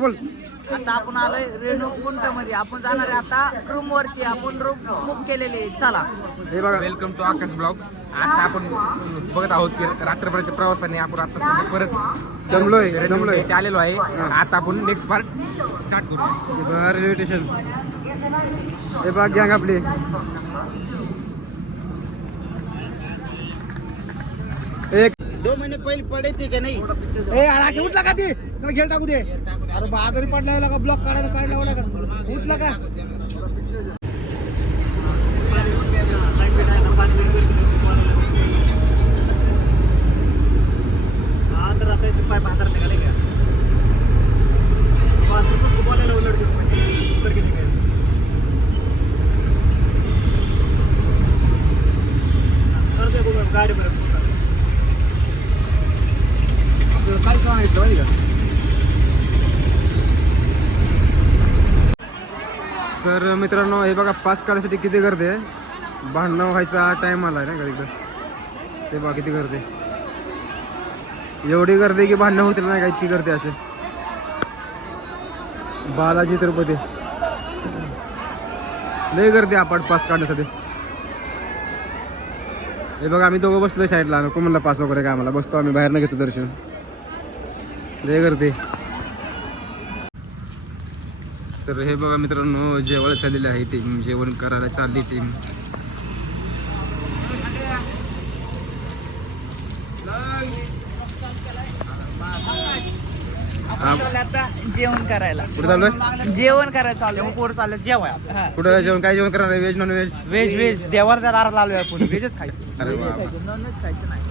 बोल. आता आपण आलोय रेणू गुंट मध्ये. आपण जाणार आहे आता रूम वरती. आपण रूम बुक केलेली आहे. चला. हे बघा, वेलकम टू आकाश ब्लॉग. आता आपण बघत आहोत की रात्रभराच्या प्रवासाने आपण आता सध्या परत दमलोय इथे आलेलो आहे. आता आपण नेक्स्ट पार्ट स्टार्ट करू. हे बघा रेल्वे स्टेशन. हे बघा गँग आपली. एक 2 महिने पहिले पडे थे का नाही? राखी उठला का ती त्याला घेर टाकू दे. अरे बाजारी पडला का ब्लॉक काढायला का उठला का. काय काम आहे का. तर मित्रांनो हे बघा पास काढायसाठी किती गर्दी आहे. भांडणं व्हायचा टाइम आलाय ना का. ते बघा किती गर्दी. एवढी गर्दी की भांडणं होतील नाही का, इतकी गर्दी असे. बालाजी तिरुपती लय गर्दी आपण पास काढण्यासाठी. हे बघा आम्ही दोघं बसलोय साईडला. नको म्हणलं पास वगैरे काय, आम्हाला बसतो आम्ही बाहेर न घेतो दर्शन. लय गर्दी. तर हे बघा मित्रांनो जेवायला चाललेली आहे टीम. जेवण करायला चालली टीम. आता जेवण करायला. कुठे चाललोय. जेवण करायला चालू. पोर चाललं जेवाय कुठं जेवण काय जेवण करणार आहे. Veg non veg. व्हेज देवाच्या दाराला आलोय आपण. व्हेजच खायचं. अरे वा वा. नॉनव्हेज खायचं नाही.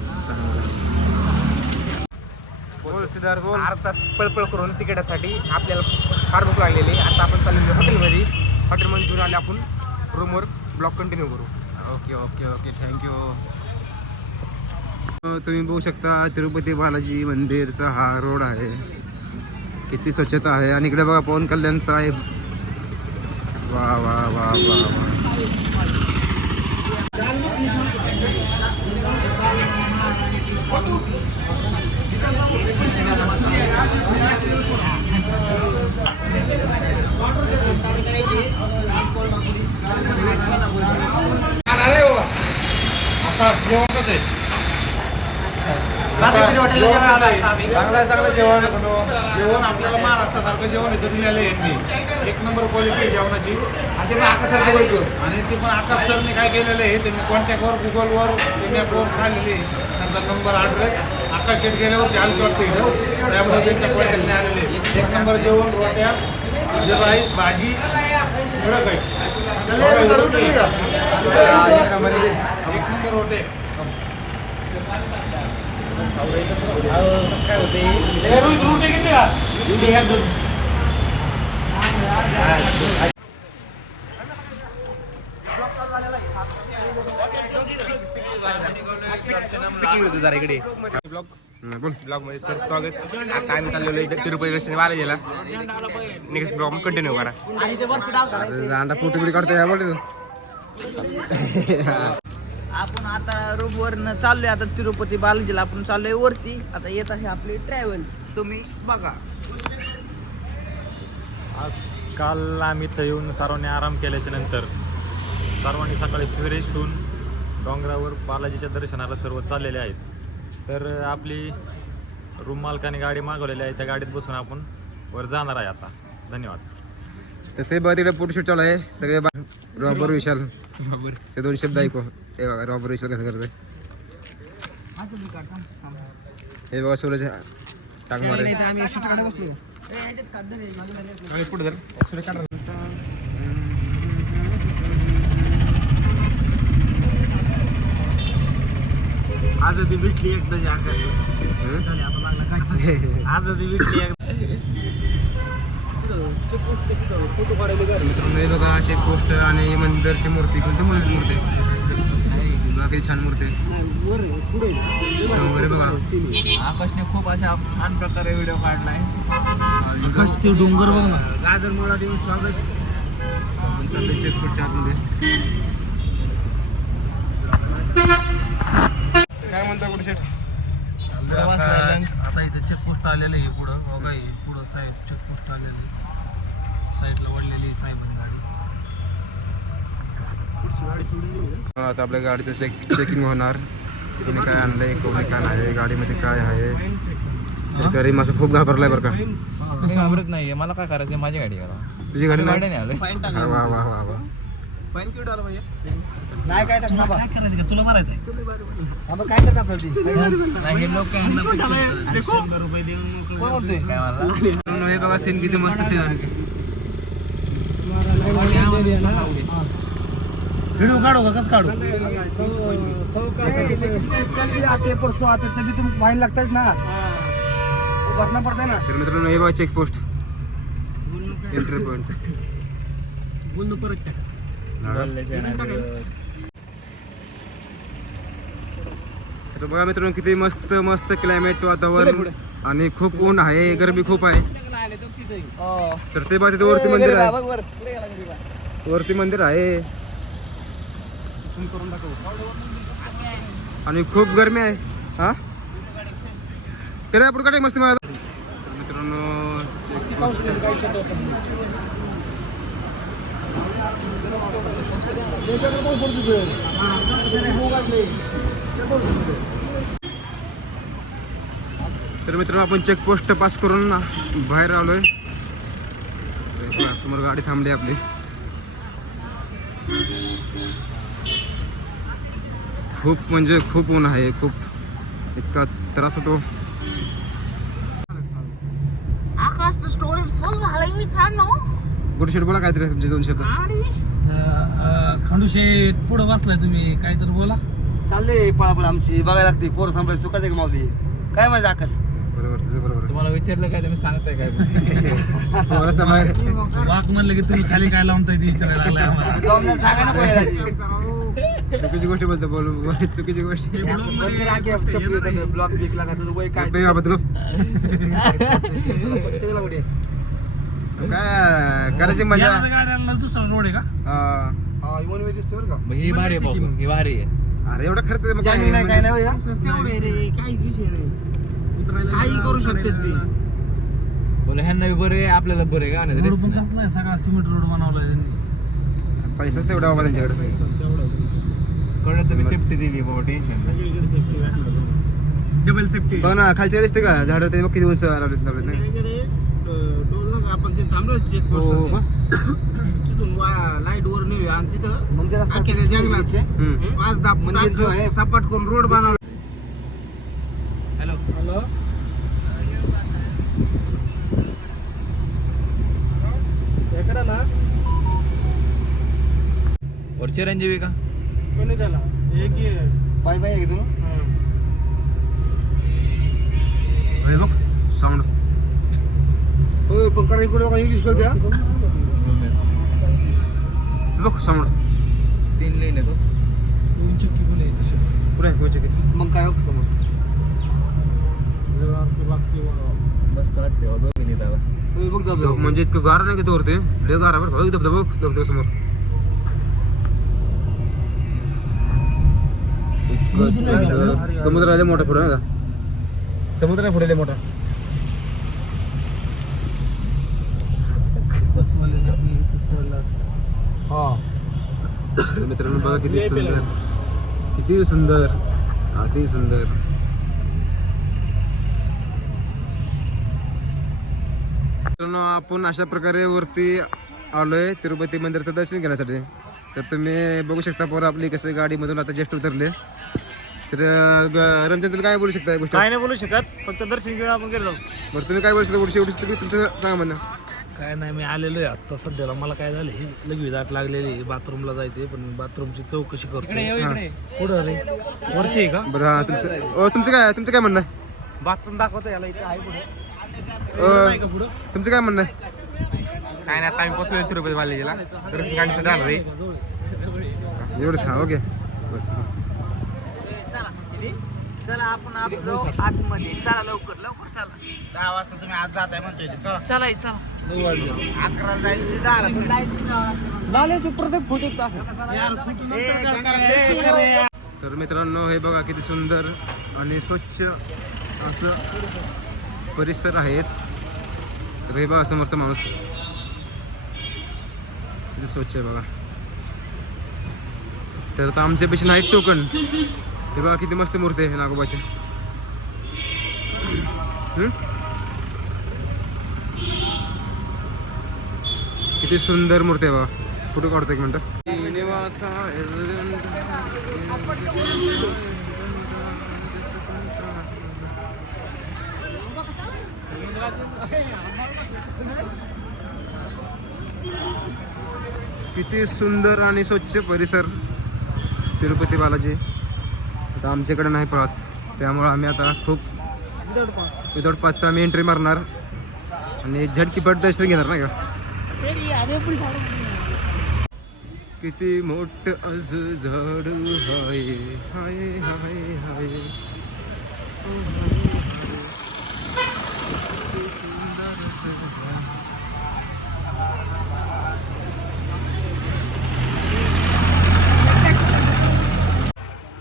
बोल सिद्धार्थ बोल. अर्धा तास पळपळ करून तिकिटासाठी आपल्याला फार भूक लागलेली आहे. आता आपण चाललेलो हॉटेलमध्ये. हॉटेलमध्ये घेऊन आले आपण रूमवर. ब्लॉग कंटिन्यू करू. Okay okay okay thank you. तुम्ही बघू शकता तिरुपती बालाजी मंदिरचा हा रोड आहे. किती स्वच्छता आहे. आणि इकडे बघा पवन कल्याण साहेब. वा वा वा वा वा. चांगलं जेवण आपल्याला महाराष्ट्रासारखं जेवण इथं दिलेलं आहे यांनी. 1 नंबर क्वालिटी जेवणाची. आणि ते पण आकाशसारखं बोलतो. आणि ते पण आकाश सरने काय केलेलं आहे त्यांनी कॉन्टॅक्टवर गुगलवर मॅपवर काढलेले. त्यांचा नंबर ॲड्रेस आकाश शेट गेल्या वर्षी आलं वाटतं इथं. त्यामुळे त्यांच्या कॉन्टॅक्टने आलेले. 1 नंबर जेवण. रोट्या राईस भाजी एवढं काही. 1 नंबर रोटे. काय होते ब्लॉग मध्ये सर स्वागत. आता आम्ही चाललेलो इथे तिरुपती दर्शन बालाजीला. नेक्स्ट ब्लॉग कंटिन्यू करा. अंडा फोटो बिडी काढतोय ह्या बोलतो. आपण आता रूम वरनं चाललोय आता तिरुपती बालाजीला. आपण चाललोय वरती. आता येत आहे आपली ट्रॅव्हल्स. तुम्ही बघा. आज काल आम्ही इथं येऊन सर्वांनी आराम केल्याच्या नंतर सर्वांनी सकाळी फ्रेश होऊन डोंगरावर बालाजीच्या दर्शनाला सर्व चाललेले आहेत. तर आपली रूम मालकाने गाडी मागवलेली आहे. त्या गाडीत बसून आपण वर जाणार आहे आता. धन्यवाद. तर ते बघा तिकडे फोटोशूट चालू आहे. सगळे रॉबर विशाल ते 2 शब्द ऐकू. हे बघा रॉबर विशाल कसं करतोय. हे बघा सूरज टाकणार आहे. पुढे आजादी भेटली एकदा आकाश. आजादी भेटली एकदा. मित्रांनो हे बघा चेक पोस्ट आणि मंदिरची मूर्ती. कोणती मंदिरची मूर्ती बघा किती छान मूर्ती वगैरे बघा. आकाशने खूप अशा छान प्रकारे व्हिडिओ काढलाय. आकाश ते डोंगर बघ ना. गाजर मोळा देऊन स्वागत. चेक पोस्टच्या आतमध्ये काय म्हणता कुठे शेट. आता इथे चेकपोस्ट आलेलं आहे पुढं बघा हे पुढं साहेब चेकपोस्ट आलेलं आहे साईडला वळलेली आहे साहेबांनी गाडी. आता आपल्या गाडीचं चेकिंग होणार. कोणी काय आणलंय कोणी काय नाही गाडीमध्ये काय आहे. तरी माझं खूप घाबरलाय बरं का. घाबरत नाहीये मला काय करायचं माझी गाडी करा तुझी गाडी गाडी नाही? नाही आलं वा वा वा वा. नाही काय टाकणार बा. काय करायचं का तुला मारायचं बाबा काय करता आपल्याला नाही हे लोक काय मला हे बघा सीन किती मस्त सीन आहे. व्हिडिओ काढू का कसं काढू परसों आते तभी तुम फाइन लगता है ना वो भरना पड़ता है ना. तर मित्रांनो हे बघा चेकपोस्ट एंट्री पॉईंट. तर बघा मित्रांनो किती मस्त मस्त क्लायमेट वातावरण आणि खूप ऊन आहे गरमी खूप आहे. तर ते बघा तिथे वरती मंदिर आहे. वरती मंदिर आहे आणि खूप गरमी आहे. हा तरी आपण काय मस्त मित्रांनो तर मित्रांनो आपण चेकपोस्ट पास करून ना बाहेर आलोय. समोर गाडी थांबली आपली. खूप म्हणजे खूप ऊन आहे. खूप इतका त्रास होतो. आकाशचं स्टोरेज फुल झालंय मित्रांनो. गुड शेट बोला काहीतरी तुमचे 2 शब्द. खंडूशेठ पुढं बसलाय तुम्ही काहीतरी बोला. चालले पळापळ आमची बघायला लागते पोर सांभाळ सुखाचे का मावली काय माझं आकाश. बरोबर तुझं बरोबर. तुम्हाला विचारलं काय तुम्ही सांगताय काय तुम्हाला समाय वाक म्हणलं की तुम्ही खाली काय लावताय ते विचारायला लागलाय आम्हाला. जाऊन सांगा ना पहिला चुकीची गोष्ट बोलतो बोलू चुकीची गोष्ट. ब्लॉक बिक लागा तुझं वय काय बाबा तू काय करायची मजा. येणाऱ्या गाड्यांना दुसरा रोड आहे का हा. दिसते बरं का. ही भारी आहे बाबा ही भारी आहे. अरे एवढा खर्च मग जामीन नाही काय नाही म्हणजे- रे काहीच विषय नाही. काही करू शकते ती. बोले ह्यांना बी बरं आहे आपल्याला बरं आहे का नाही रोड पण कसला आहे सगळा सिमेंट रोड बनवलाय त्यांनी. पैसाच तेवढा बाबा त्यांच्याकडे. कळलं तुम्ही सेफ्टी दिली बाबा टेन्शन डबल सेफ्टी. बघ ना खालच्या दिसते का झाड ते मग किती उंच लावलेत नाही. आपण ते थांबलो चेक हो, हो. तिथून लाईट वर नेली आणि तिथं मंदिर जंगलाचे हम्म. 5-10 मंदिर सपाट करून रोड बनवला. हॅलो हॅलो एकडा ना वर चिरंजीवी का कोणी त्याला एक पाय पाय आहे तुम्ही. हे बघ साऊंड. हो पण कारण इकडे इंग्लिश करते. बघ साऊंड 3 लेन आहे तो चक्की पण आहे तशी. पुढे कोणचे ते मग काय होतं मग मस्त वाटते बघ दोघींनी त्याला बघ दाबा. म्हणजे इतकं गार नाही की तो वरती लय गार आहे बघ धबधबा बघ धबधबा समोर. समुद्र आले मोठा पुढे का समुद्र आहे पुढे लय मोठा. बसवाले आपली इथं सोडला असतं. हा मित्रांनो बघा किती सुंदर किती सुंदर अति सुंदर. मित्रांनो आपण अशा प्रकारे वरती आलोय तिरुपती मंदिराचं दर्शन घेण्यासाठी. तर तुम्ही बघू शकता पोरं आपली कसं गाडीमधून आता जस्ट उतरले. तर रमजान तुम्ही काय बोलू शकता या गोष्टी. काय नाही बोलू शकत फक्त दर्शन घेऊन आपण घरी जाऊ. बरं तुम्ही काय बोलू शकता गोष्टी एवढी तुम्ही तुमचं सांगा म्हणणं. काय नाही मी आलेलो आहे आता सध्याला. मला काय झालं हे लगेच दाट लागलेली बाथरूमला जायचे पण बाथरूमची चौकशी करतो. पुढं रे वरती आहे का बरं हा तुमचं काय म्हणणं आहे. बाथरूम दाखवतो याला इथे आहे पुढे. तुमचं काय म्हणणं आहे. काय नाही आता आम्ही पोचलो तिरुपती बालाजीला दर्शन गाडीसाठी जाणार आहे. एवढंच हा ओके. चला आपण आपलो आतमध्ये चला लवकर लवकर चला. 10 वाजता तुम्ही आज जाताय म्हणतोय चला चला चला 11ला जायचं 10ला प्रत्येक फोटो तर मित्रांनो हे बघा किती सुंदर आणि स्वच्छ असं परिसर आहेत. तर हे बघा समोरचा माणूस किती स्वच्छ आहे बघा. तर आता आमच्यापेक्षा नाही टोकन. हे बघा किती मस्त मूर्ती आहे नागोबाची. किती सुंदर मूर्ती आहे बघा. फोटो काढतो एक मिनटं. किती सुंदर आणि स्वच्छ परिसर तिरुपती बालाजी. आता आमच्याकडे नाही पास, त्यामुळे आम्ही आता खूप विदाउट पासचा आम्ही एंट्री मारणार आणि झटकीपट दर्शन घेणार नाही का. किती मोठ आज झाड हाय हाय हाय हाय.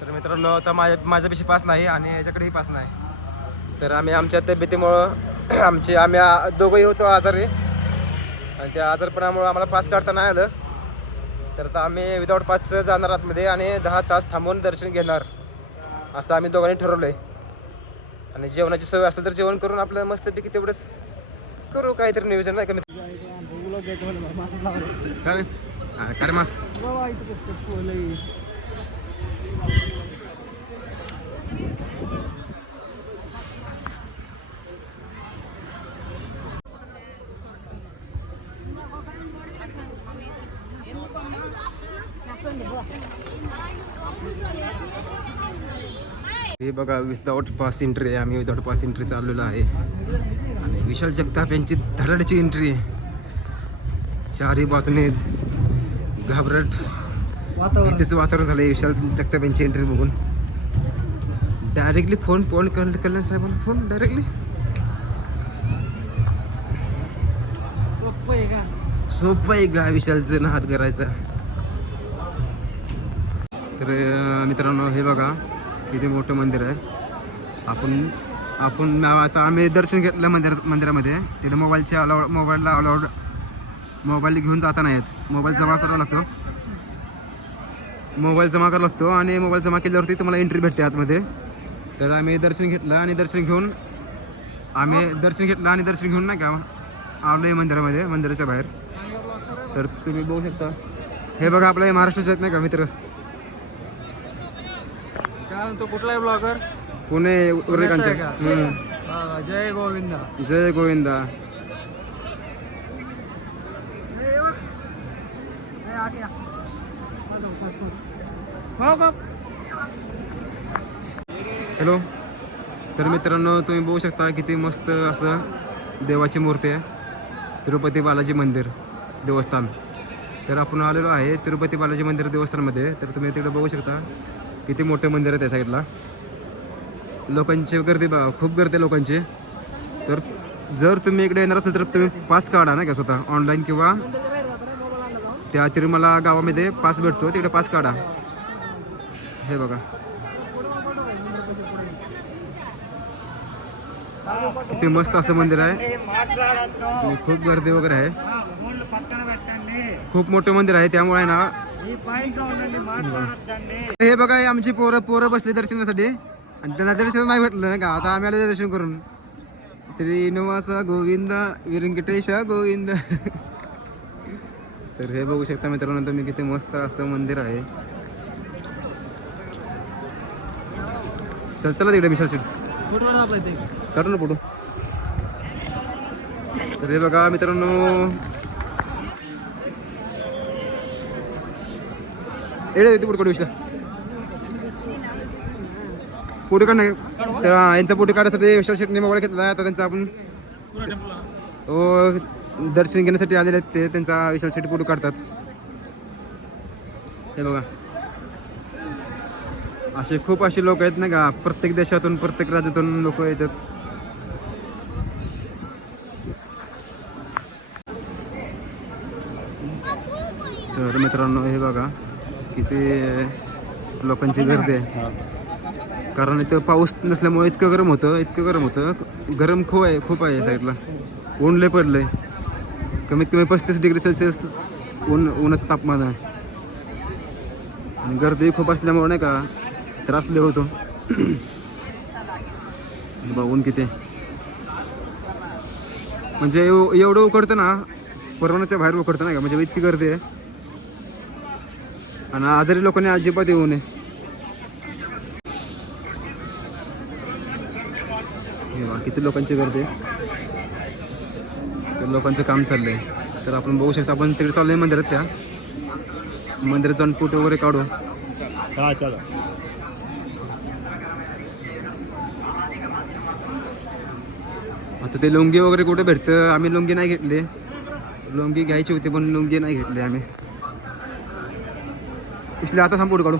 तर मित्रांनो आता माझ्यापाशी पास नाही आणि याच्याकडेही पास नाही. तर आम्ही आमच्या तब्येतीमुळं आम्ही दोघंही होतो आजारी आणि त्या आजारपणामुळं आम्हाला पास काढता नाही आलं. तर आता आम्ही विदाऊट पास जाणार आतमध्ये आणि 10 तास थांबून दर्शन घेणार असं आम्ही दोघांनी ठरवलं आहे. आणि जेवणाची सोय असेल तर जेवण करून आपलं मस्तपैकी तेवढंच करू काहीतरी नियोजन नाही कमी. काय मास हे बघा विदाउट पास एंट्री आहे. आम्ही विदाउट पास एंट्री चाललेलो आहे आणि विशाल जगताप यांची धडाडीची एंट्री आहे. चारही बाजूने घाबरट भीतीचं वातावरण झालं आहे विशाल जगताप यांची एंट्री बघून. डायरेक्टली फोन कल्याण साहेबांना फोन डायरेक्टली सोपं आहे का विशालचं हात करायचा. तर मित्रांनो हे बघा किती मोठं मंदिर आहे. आपण आता आम्ही दर्शन घेतलं मंदिरामध्ये. तिथे मोबाईलला अलाउड मोबाईल घेऊन जाता नाही येत. मोबाईल जमा करावा लागतो. मोबाईल जमा करावा लागतो आणि मोबाईल जमा केल्यावरती तुम्हाला एंट्री भेटते आतमध्ये. तर आम्ही दर्शन घेतलं आणि दर्शन घेऊन नाही का आलो आहे मंदिरामध्ये, मंदिराच्या बाहेर. तर तुम्ही बघू शकता हे बघा आपल्या महाराष्ट्राचे आहेत नाही का मित्र. काय म्हणतो कुठलाही ब्लॉगर पुणे उरेकांचे. जय गोविंदा जय गोविंदा. हॅलो. तर मित्रांनो तुम्ही बघू शकता किती मस्त असं देवाची मूर्ती आहे. तिरुपती बालाजी मंदिर देवस्थान. तर आपण आलेलो आहे तिरुपती बालाजी मंदिर देवस्थानमध्ये. तर तुम्ही तिकडे बघू शकता किती मोठं मंदिर आहे त्या साईडला. लोकांची गर्दी बघा, खूप गर्दी आहे लोकांची. तर जर तुम्ही इकडे येणार असेल तर तुम्ही पास काढा ना का स्वतः ऑनलाईन किंवा त्या तिरुमला गावामध्ये पास भेटतो तिकडे पास काढा. हे बघा किती मस्त असं मंदिर आहे. खूप गर्दी वगैरे आहे. खूप मोठं मंदिर आहे त्यामुळे ना. हे बघा हे आमची पोरं बसली दर्शनासाठी आणि त्यांना दर्शन नाही भेटलं ना का. आता आम्ही आलो दर्शन करून. श्रीनिवास गोविंद व्यंकटेश गोविंद. तर हे बघू शकता मित्रांनो तुम्ही किती मस्त असं मंदिर आहे. चला तिकडे विशाल सीट करू ना फोटो. तर हे बघा मित्रांनो एवढे येते फोटो विषय फोटो काढ. तर यांचा फोटो काढण्यासाठी विशाल शेटने मोबाईल घेतला. आता त्यांचा आपण दर्शन घेण्यासाठी आलेले आहेत ते. त्यांचा विशाल शेट फोटो काढतात. हे बघा असे खूप असे लोक आहेत ना का. प्रत्येक देशातून प्रत्येक राज्यातून लोक येतात. तर मित्रांनो हे बघा किती लोकांची गर्दी आहे. कारण इथं पाऊस नसल्यामुळे इतकं गरम होतं गरम खूप आहे या साईडला. ऊन लय पडलं आहे, कमीत कमी 35 डिग्री सेल्सिअस उन्हाचं तापमान आहे. आणि गर्दी खूप असल्यामुळे नाही का त्रास लय होतो. बघा ऊन किती म्हणजे एवढं उकडतं ना, परवानाच्या बाहेर उकडतं नाही का, म्हणजे इतकी गर्दी आहे. आणि आजारी लोकांनी अजिबात येऊ नये. हे बघा किती लोकांची गर्दी आहे, तर लोकांचं काम चाललंय. तर आपण बघू शकता, आपण तिकडे चाललोय मंदिरात, त्या मंदिरात जाऊन फोटो वगैरे काढू. हा चला. आता ते लुंगी वगैरे कुठे भेटतं, आम्ही लुंगी नाही घेतली. लुंगी घ्यायची होती पण लुंगी नाही घेतली आम्ही. इसलिए आता थांब फोटो काढू.